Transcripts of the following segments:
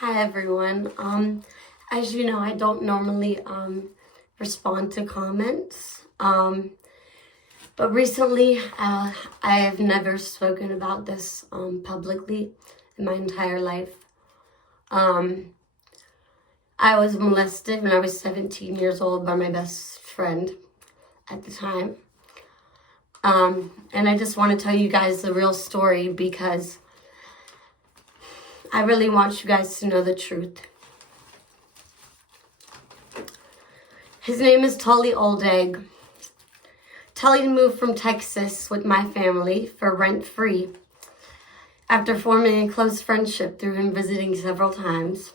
Hi everyone. As you know, I don't normally respond to comments. But recently I have never spoken about this publicly in my entire life. I was molested when I was 17 years old by my best friend at the time. And I just want to tell you guys the real story because I really want you guys to know the truth. His name is Tully Oldag. Tully moved from Texas with my family for rent-free after forming a close friendship through him visiting several times.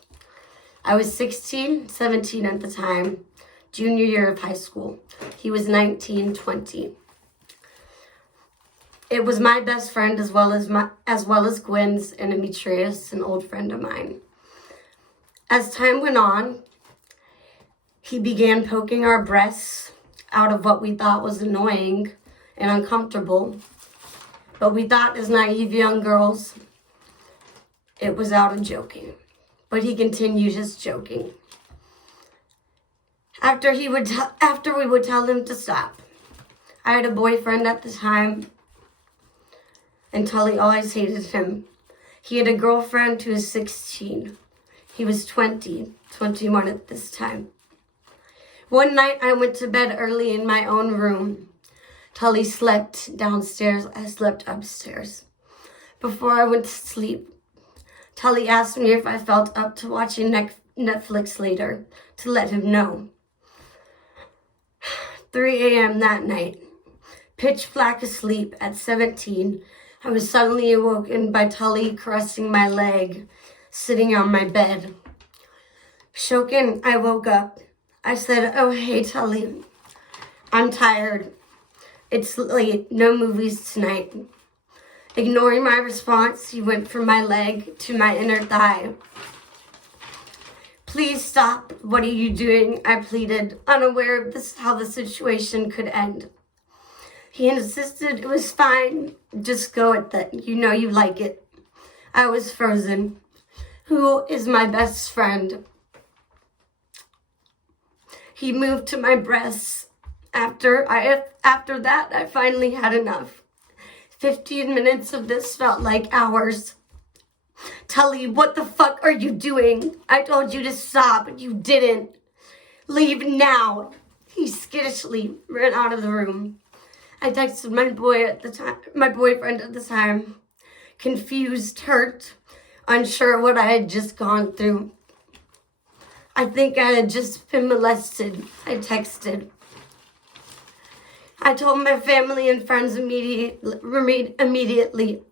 I was 17 at the time, junior year of high school. He was 19, 20. It was my best friend as well as Gwen's and Demetrius, an old friend of mine. As time went on, he began poking our breasts out of what we thought was annoying and uncomfortable. But we thought as naive young girls, it was out of joking. But he continued his joking. After we would tell him to stop. I had a boyfriend at the time, and Tully always hated him. He had a girlfriend who was 16. He was 21 at this time. One night I went to bed early in my own room. Tully slept downstairs. I slept upstairs. Before I went to sleep, Tully asked me if I felt up to watching Netflix later to let him know. 3 a.m. that night, pitch black asleep at 17, I was suddenly awoken by Tully caressing my leg, sitting on my bed. Shaken, I woke up. I said, "Oh, hey, Tully, I'm tired. It's late, no movies tonight." Ignoring my response, he went from my leg to my inner thigh. "Please stop. What are you doing?" I pleaded, unaware of how the situation could end. He insisted it was fine. Just go at that. You know you like it. I was frozen. Who is my best friend? He moved to my breasts. After that, I finally had enough. 15 minutes of this felt like hours. "Tully, what the fuck are you doing? I told you to stop, but you didn't. Leave now." He skittishly ran out of the room. I texted my boyfriend at the time, confused, hurt, unsure what I had just gone through. "I think I had just been molested," I texted. I told my family and friends immediately.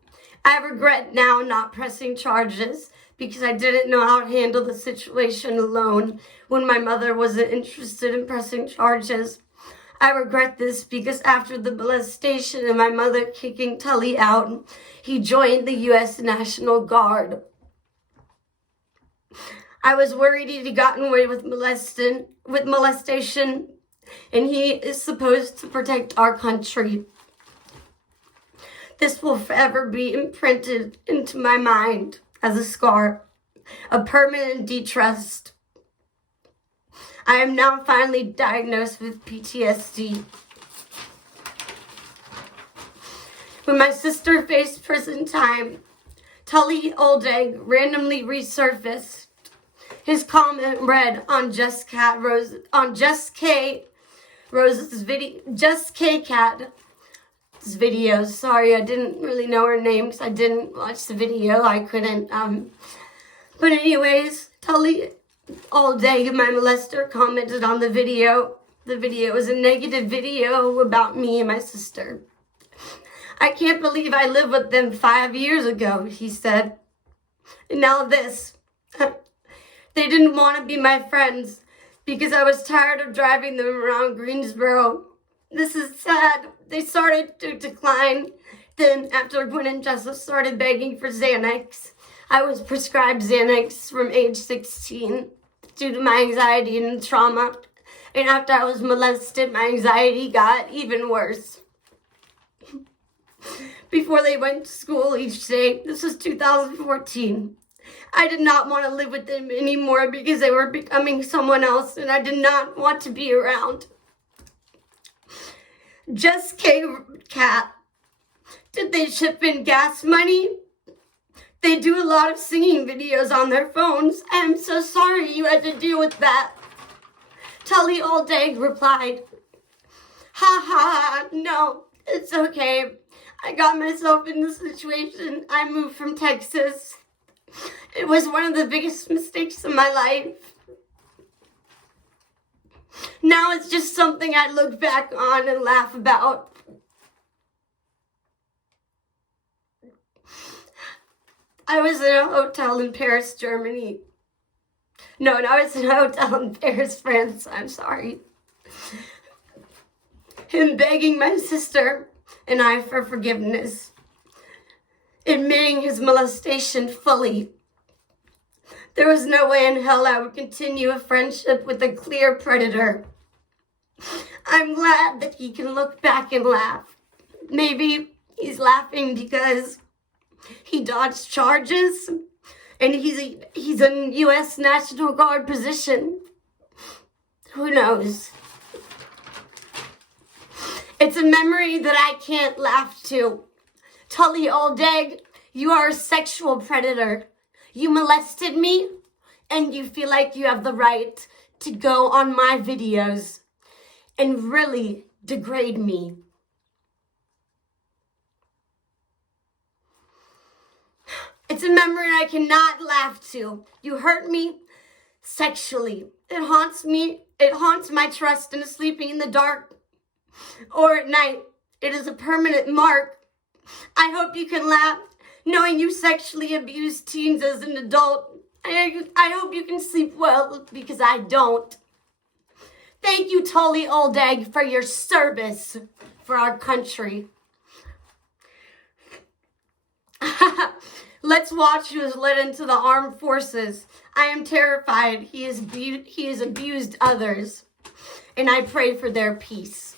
I regret now not pressing charges because I didn't know how to handle the situation alone when my mother wasn't interested in pressing charges. I regret this because after the molestation and my mother kicking Tully out, he joined the U.S. National Guard. I was worried he'd gotten away with molestation, and he is supposed to protect our country. This will forever be imprinted into my mind as a scar, a permanent distrust. I am now finally diagnosed with PTSD. When my sister faced prison time, Tully Oldag randomly resurfaced. His comment read on Just K Cat's video. Sorry, I didn't really know her name because I didn't watch the video. I couldn't. But anyways, Tully Oldag, my molester, commented on the video. The video was a negative video about me and my sister. "I can't believe I lived with them 5 years ago," he said. "And now this. They didn't want to be my friends because I was tired of driving them around Greensboro. This is sad. They started to decline. Then after Gwen and Joseph started begging for Xanax, I was prescribed Xanax from age 16 due to my anxiety and trauma. And after I was molested, my anxiety got even worse. Before they went to school each day, this was 2014, I did not want to live with them anymore because they were becoming someone else and I did not want to be around. Just Cat. Did they ship in gas money? They do a lot of singing videos on their phones. I am so sorry you had to deal with that. Tully Oldag replied, ha ha, no, it's okay. I got myself in this situation. I moved from Texas. It was one of the biggest mistakes of my life. Now it's just something I look back on and laugh about. I was in a hotel in Paris, Germany. No, I was in a hotel in Paris, France. I'm sorry. Him begging my sister and I for forgiveness. Admitting his molestation fully. There was no way in hell I would continue a friendship with a clear predator. I'm glad that he can look back and laugh. Maybe he's laughing because he dodged charges and he's in U.S. National Guard position. Who knows? It's a memory that I can't laugh to. Tully Oldag, you are a sexual predator. You molested me, and you feel like you have the right to go on my videos and really degrade me. It's a memory I cannot laugh to. You hurt me sexually. It haunts me. It haunts my trust in sleeping in the dark or at night. It is a permanent mark. I hope you can laugh knowing you sexually abused teens as an adult. I hope you can sleep well because I don't. Thank you, Tully Oldag, for your service for our country. Let's watch who is led into the armed forces. I am terrified. He has abused others, and I pray for their peace.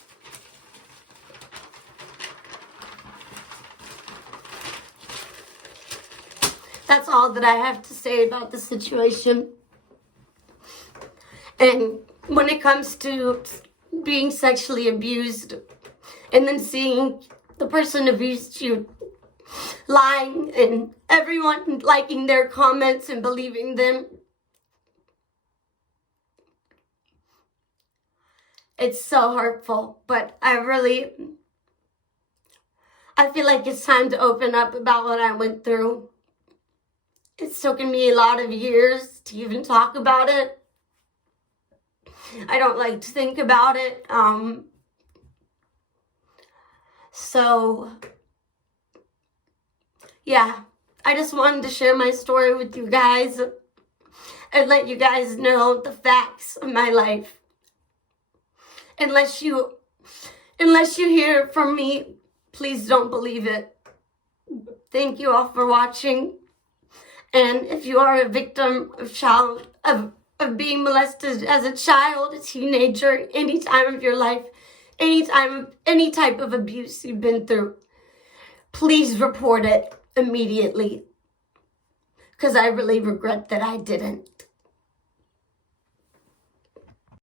That's all that I have to say about the situation. And when it comes to being sexually abused and then seeing the person abused you lying and everyone liking their comments and believing them, it's so hurtful. But I feel like it's time to open up about what I went through. It's taken me a lot of years to even talk about it. I don't like to think about it. So, yeah, I just wanted to share my story with you guys and let you guys know the facts of my life. Unless you hear it from me, please don't believe it. Thank you all for watching. And if you are a victim of being molested as a child, a teenager, any time of your life, any type of abuse you've been through, please report it immediately. Because I really regret that I didn't.